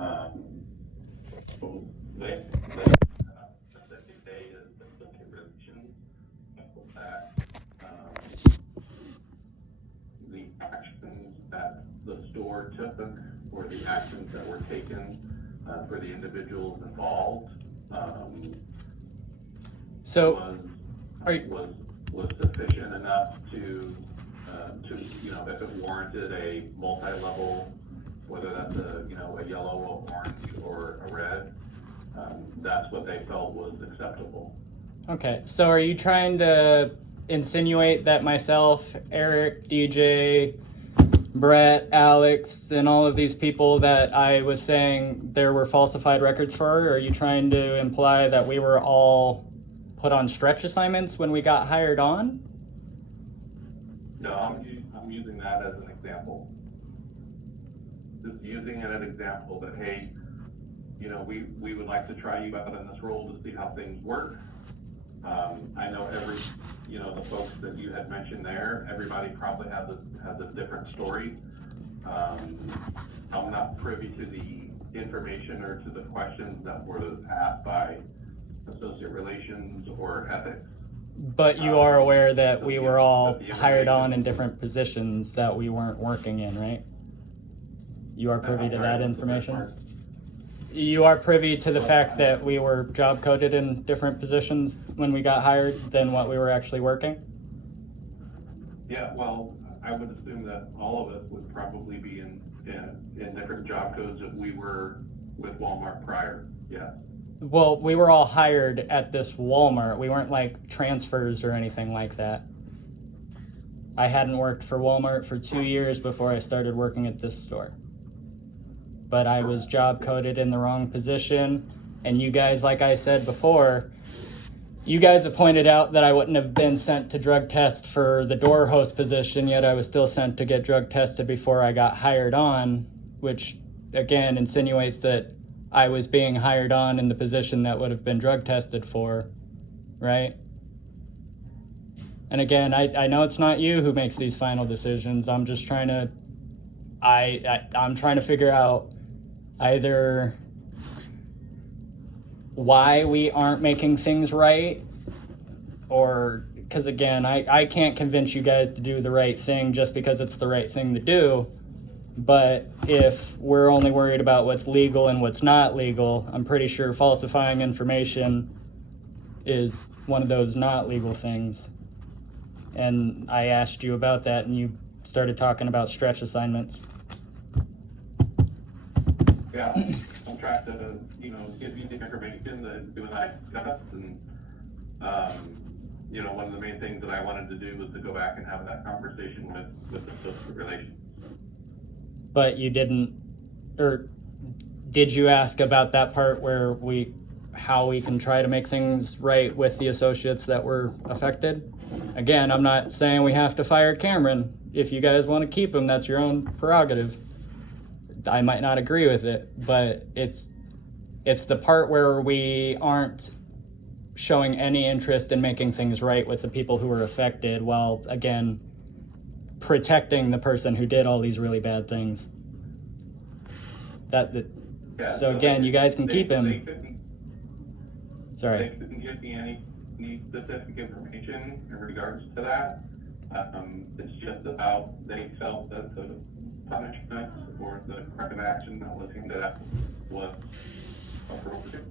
Um, so they is the conditions that the actions that the store took or the actions that were taken for the individuals involved was sufficient enough to if it warranted a multi-level, whether that's a yellow, a orange, or a red, that's what they felt was acceptable. Okay, so are you trying to insinuate that myself, Eric, DJ, Brett, Alex, and all of these people that I was saying there were falsified records for, or are you trying to imply that we were all put on stretch assignments when we got hired on? No, I'm using that as an example. Just using it as an example that, hey, we would like to try you out in this role to see how things work. I know the folks that you had mentioned there, everybody probably has a different story. I'm not privy to the information or to the questions that were asked by associate relations or ethics. But you are aware that we were all hired on in different positions that we weren't working in, right? You are privy to that information? You are privy to the fact that we were job coded in different positions when we got hired than what we were actually working? Yeah, well, I would assume that all of us would probably be in different job codes that we were with Walmart prior, yeah. Well, we were all hired at this Walmart. We weren't like transfers or anything like that. I hadn't worked for Walmart for 2 years before I started working at this store. But I was job coded in the wrong position, and you guys, like I said before, you guys have pointed out that I wouldn't have been sent to drug test for the door host position, yet I was still sent to get drug tested before I got hired on, which again insinuates that I was being hired on in the position that would have been drug tested for, right? And again, I know it's not you who makes these final decisions. I'm just trying to, I'm trying to figure out either why we aren't making things right, or because again, I can't convince you guys to do the right thing just because it's the right thing to do. But if we're only worried about what's legal and what's not legal, I'm pretty sure falsifying information is one of those not legal things. And I asked you about that, and you started talking about stretch assignments. Yeah, I'm trying to, give you the information that you and I discussed, and one of the main things that I wanted to do was to go back and have that conversation with the social relations. But you didn't, or did you ask about that part where how we can try to make things right with the associates that were affected? Again, I'm not saying we have to fire Cameron. If you guys want to keep him, that's your own prerogative. I might not agree with it, but it's the part where we aren't showing any interest in making things right with the people who were affected, while again protecting the person who did all these really bad things. So again, you guys can keep him. Sorry. They couldn't give me any specific information in regards to that. It's just about they felt that the punishment or the corrective action that was aimed at was appropriate.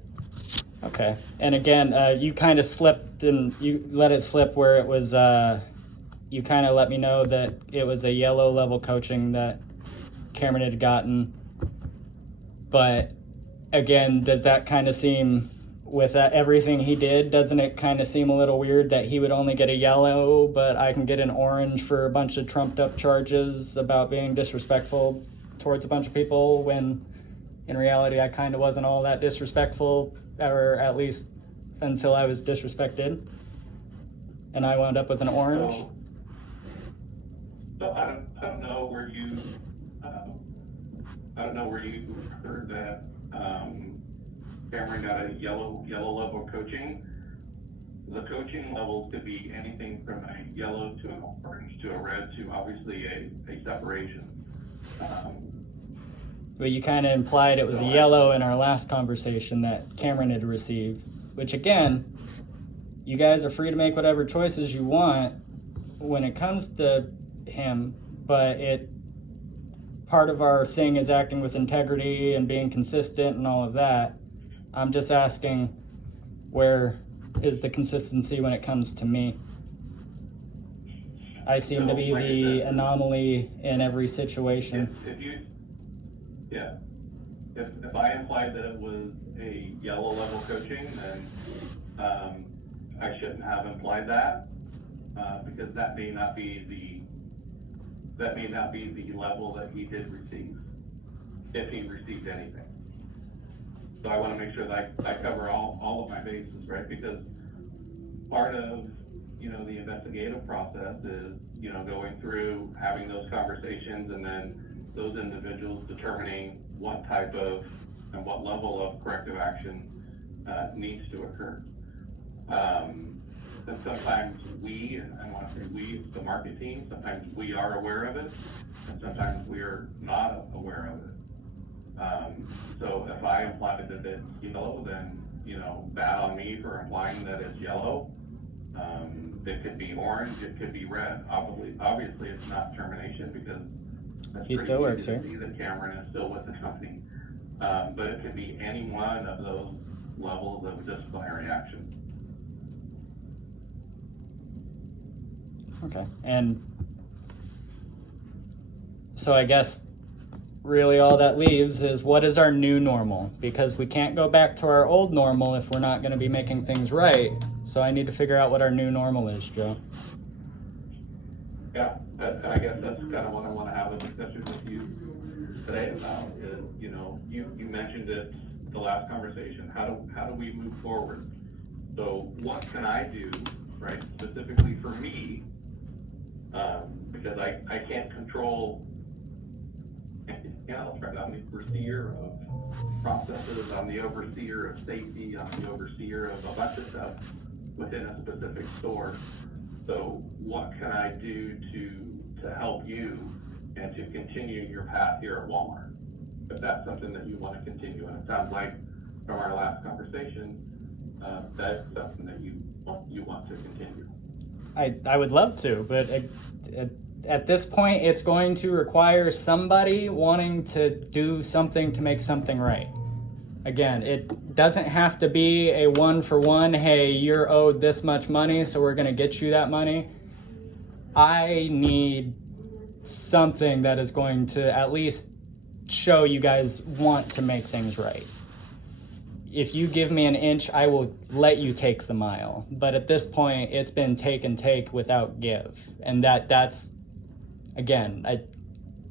Okay, and again, you kind of slipped and you let it slip where it was, you kind of let me know that it was a yellow level coaching that Cameron had gotten. But again, does that kind of seem, with everything he did, doesn't it kind of seem a little weird that he would only get a yellow, but I can get an orange for a bunch of trumped up charges about being disrespectful towards a bunch of people, when in reality I kind of wasn't all that disrespectful, or at least until I was disrespected, and I wound up with an orange? So I don't know where you heard that Cameron got a yellow level coaching. The coaching levels could be anything from a yellow to an orange to a red to obviously a separation. But you kind of implied it was a yellow in our last conversation that Cameron had received, which again, you guys are free to make whatever choices you want when it comes to him, but part of our thing is acting with integrity and being consistent and all of that. I'm just asking, where is the consistency when it comes to me? I seem to be the anomaly in every situation. If I implied that it was a yellow level coaching, then I shouldn't have implied that, because that may not be the level that he did receive, if he received anything. So I want to make sure that I cover all of my bases, right? Because part of, the investigative process is, going through, having those conversations, and then those individuals determining what type of and what level of corrective action needs to occur. And sometimes I want to say we, the market team, sometimes we are aware of it, and sometimes we are not aware of it. So if I implied that it's yellow, then, bad on me for implying that it's yellow. It could be orange, it could be red. Obviously it's not termination, because that's He still works here. See that Cameron is still with the company. But it could be any one of those levels of disciplinary action. Okay, and so I guess really all that leaves is, what is our new normal? Because we can't go back to our old normal if we're not going to be making things right. So I need to figure out what our new normal is, Joe. Yeah, and I guess that's kind of what I want to have a discussion with you today about. Is, you mentioned it the last conversation. How do we move forward? So what can I do, right, specifically for me? Because I can't control anything else, right? I'm the overseer of processes, I'm the overseer of safety, I'm the overseer of a bunch of stuff within a specific store. So what can I do to help you and to continue your path here at Walmart? If that's something that you want to continue, and it sounds like from our last conversation, that's something that you want to continue. I would love to, but at this point, it's going to require somebody wanting to do something to make something right. Again, it doesn't have to be a one-for-one, hey, you're owed this much money, so we're going to get you that money. I need something that is going to at least show you guys want to make things right. If you give me an inch, I will let you take the mile. But at this point, it's been take and take without give. And that's, again,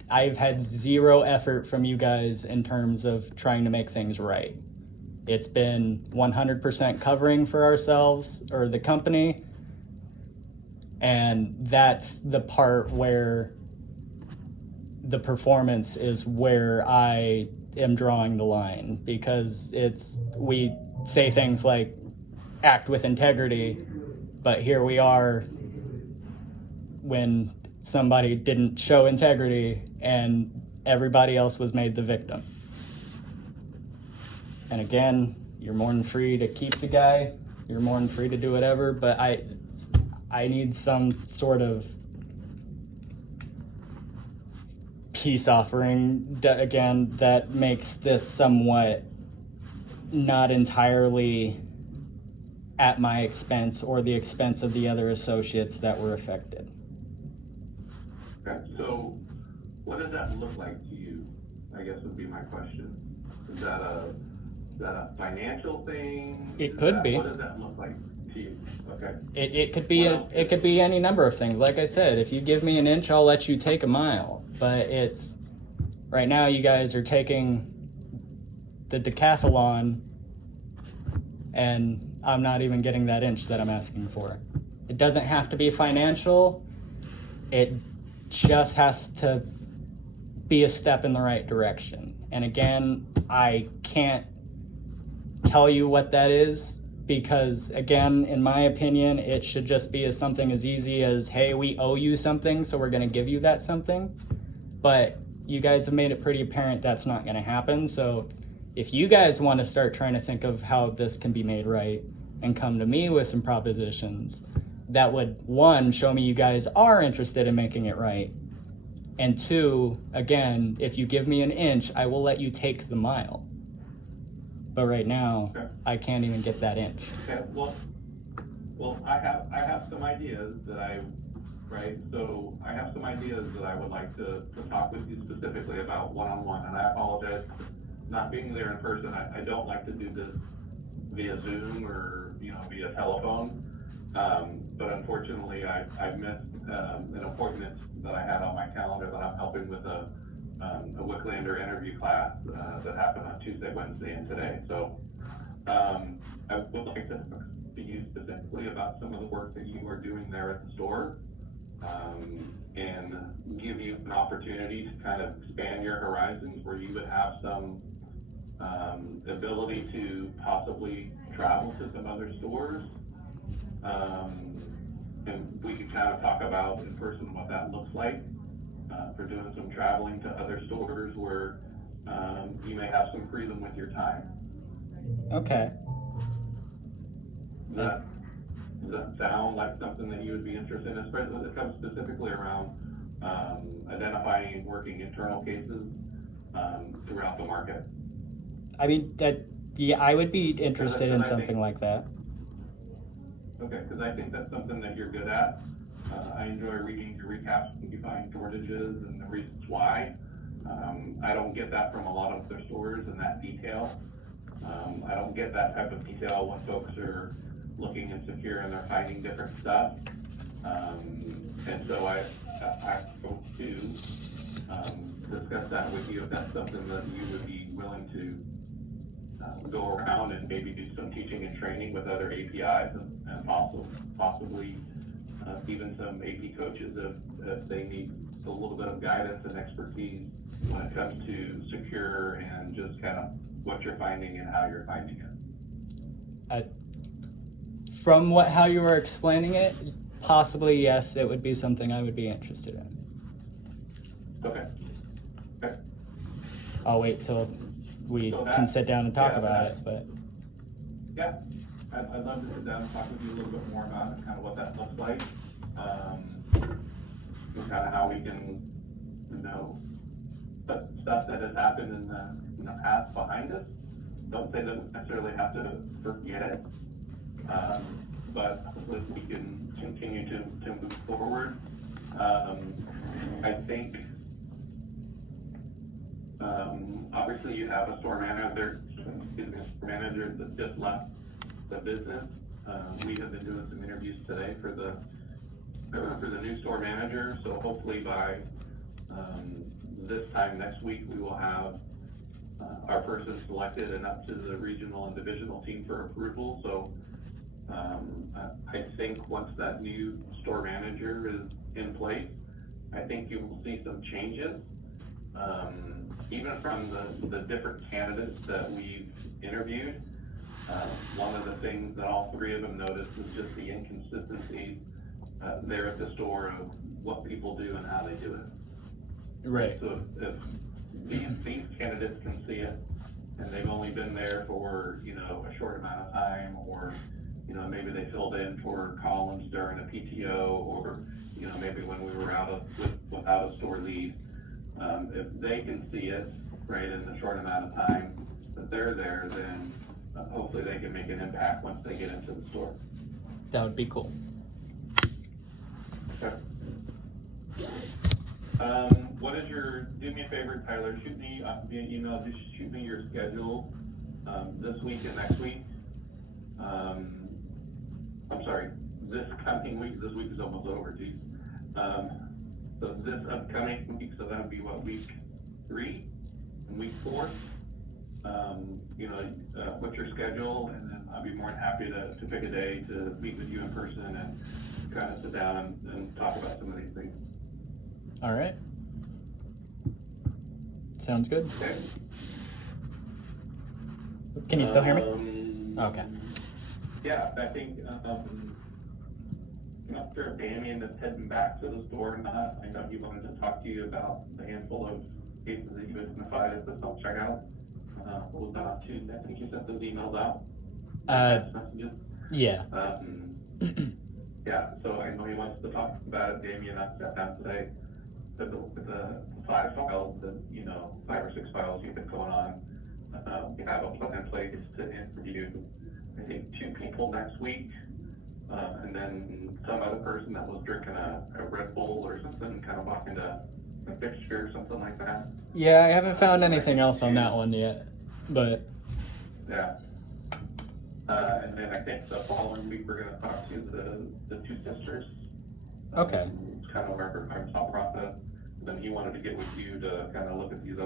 I've had zero effort from you guys in terms of trying to make things right. It's been 100% covering for ourselves or the company. And that's the part where the performance is where I am drawing the line, because we say things like act with integrity, but here we are when somebody didn't show integrity and everybody else was made the victim. And again, you're more than free to keep the guy, you're more than free to do whatever, but I need some sort of peace offering, again, that makes this somewhat not entirely at my expense or the expense of the other associates that were affected. Okay, so what does that look like to you, I guess would be my question. Is that a financial thing? It could be. What does that look like to you? Okay. It could be any number of things. Like I said, if you give me an inch, I'll let you take a mile. But it's right now you guys are taking the decathlon and I'm not even getting that inch that I'm asking for. It doesn't have to be financial. It just has to be a step in the right direction. And again, I can't tell you what that is, because again, in my opinion, it should just be something as easy as, hey, we owe you something, so we're going to give you that something. But you guys have made it pretty apparent that's not going to happen. So if you guys want to start trying to think of how this can be made right and come to me with some propositions, that would, one, show me you guys are interested in making it right. And two, again, if you give me an inch, I will let you take the mile. But right now, Okay. I can't even get that inch. Okay, well, I have some ideas that so I have some ideas that I would like to talk with you specifically about one-on-one, and I apologize not being there in person. I don't like to do this via Zoom or, via telephone. But unfortunately, I missed an appointment that I had on my calendar that I'm helping with a Wicklander interview class that happened on Tuesday, Wednesday, and today. So I would like to talk to you specifically about some of the work that you are doing there at the store, and give you an opportunity to kind of expand your horizons where you would have some ability to possibly travel to some other stores. And we could kind of talk about in person what that looks like for doing some traveling to other stores where you may have some freedom with your time. Okay. Does that sound like something that you would be interested in, especially when it comes specifically around identifying and working internal cases throughout the market? I mean, I would be interested in something like that. Okay, because I think that's something that you're good at. I enjoy reading your recaps when you find shortages and the reasons why. I don't get that from a lot of their stores in that detail. I don't get that type of detail when folks are looking insecure and they're finding different stuff. And so I hope to discuss that with you if that's something that you would be willing to go around and maybe do some teaching and training with other APIs and possibly even some AP coaches if they need a little bit of guidance and expertise when it comes to secure and just kind of what you're finding and how you're finding it. From how you were explaining it, possibly yes, it would be something I would be interested in. Okay. I'll wait till we can sit down and talk about it, but. Yeah, I'd love to sit down and talk with you a little bit more about it, kind of what that looks like. And kind of how we can, put stuff that has happened in the past behind us. Don't say that we necessarily have to forget it, but hopefully we can continue to move forward. I think, obviously you have a store manager that just left the business. We have been doing some interviews today for the new store manager, so hopefully by this time next week we will have our person selected and up to the regional and divisional team for approval. So I think once that new store manager is in place, I think you will see some changes. Even from the different candidates that we've interviewed, one of the things that all three of them noticed is just the inconsistency there at the store of what people do and how they do it. Right. So if these candidates can see it, and they've only been there for, a short amount of time, or, maybe they filled in for columns during a PTO, or, maybe when we were without a store lead. If they can see it, right, in the short amount of time that they're there, then hopefully they can make an impact once they get into the store. That would be cool. Okay. Do me a favor, Tyler, shoot me via email, just shoot me your schedule this week and next week. I'm sorry, this coming week. This week is almost over, geez. So this upcoming week, so that would be week 3 and week 4. What's your schedule, and then I'll be more than happy to pick a day to meet with you in person and kind of sit down and talk about some of these things. All right. Sounds good. Okay. Can you still hear me? Okay. Yeah, I think, I'm not sure if Damien is heading back to the store or not. I know he wanted to talk to you about the handful of cases that you identified as the self-checkout. What was that on Tuesday? I think you sent those emails out. Text messages. Yeah. Yeah, so I know he wants to talk about it. Damien and I sat down today, took a look at the 5 files, the 5 or 6 files you've been going on. We have a plan in place to interview, I think, 2 people next week. And then some other person that was drinking a Red Bull or something, kind of walking to a fixture or something like that. Yeah, I haven't found anything else on that one yet, but yeah. And then I think the following week we're going to talk to the 2 sisters. okay. It's kind of our thought process. And then he wanted to get with you to kind of look at these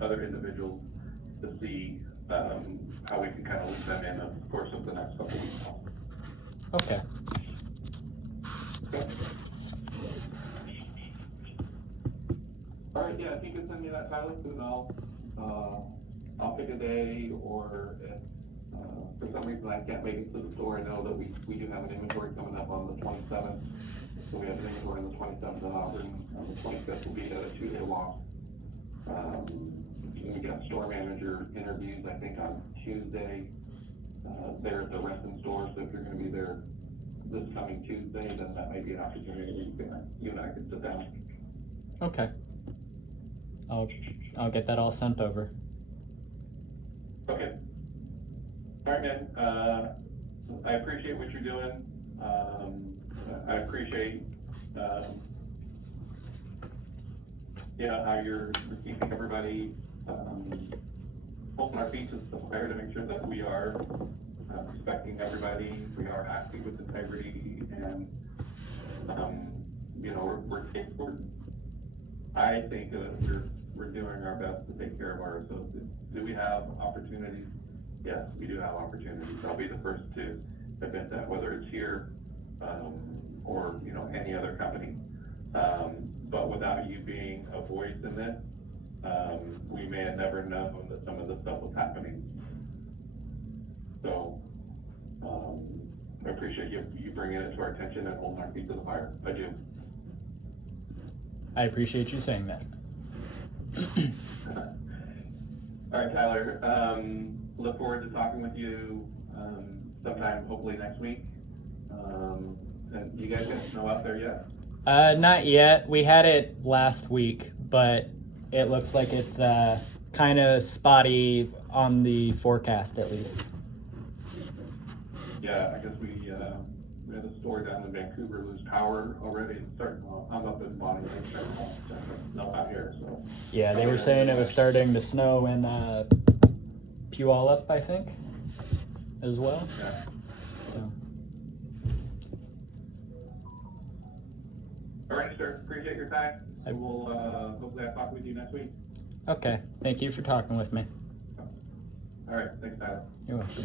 other individuals to see how we can kind of loop them in, of course, of the next couple of weeks. Okay. All right, yeah, if you could send me that Tyler, then I'll pick a day, or if for some reason I can't make it to the store, I know that we do have an inventory coming up on the 27th. So we have an inventory on the 27th in Auburn. On the 25th will be a 2-day walk. We got store manager interviews, I think, on Tuesday. There at the Renton store, so if you're going to be there this coming Tuesday, then that may be an opportunity you and I could sit down. Okay. I'll get that all sent over. Okay. All right, man. I appreciate what you're doing. I appreciate, how you're keeping everybody holding our feet to the fire to make sure that we are respecting everybody, we are acting with integrity, and I think that we're doing our best to take care of our associates. Do we have opportunities? Yes, we do have opportunities. I'll be the first to admit that, whether it's here or any other company. But without you being a voice in this, we may have never known that some of this stuff was happening. So I appreciate you bringing it to our attention and holding our feet to the fire. I do. I appreciate you saying that. All right, Tyler. Look forward to talking with you sometime, hopefully next week. And you guys got snow out there yet? Not yet. We had it last week, but it looks like it's kind of spotty on the forecast, at least. Yeah, I guess we had a store down in Vancouver lose power already. It's starting. I'm up in Bonnie Lake, starting to snow out here. So yeah, they were saying it was starting to snow in Puyallup, I think, as well. Yeah. So. All right, sir. Appreciate your time. I will hopefully I'll talk with you next week. Okay. Thank you for talking with me. All right. Thanks, Tyler. You're welcome.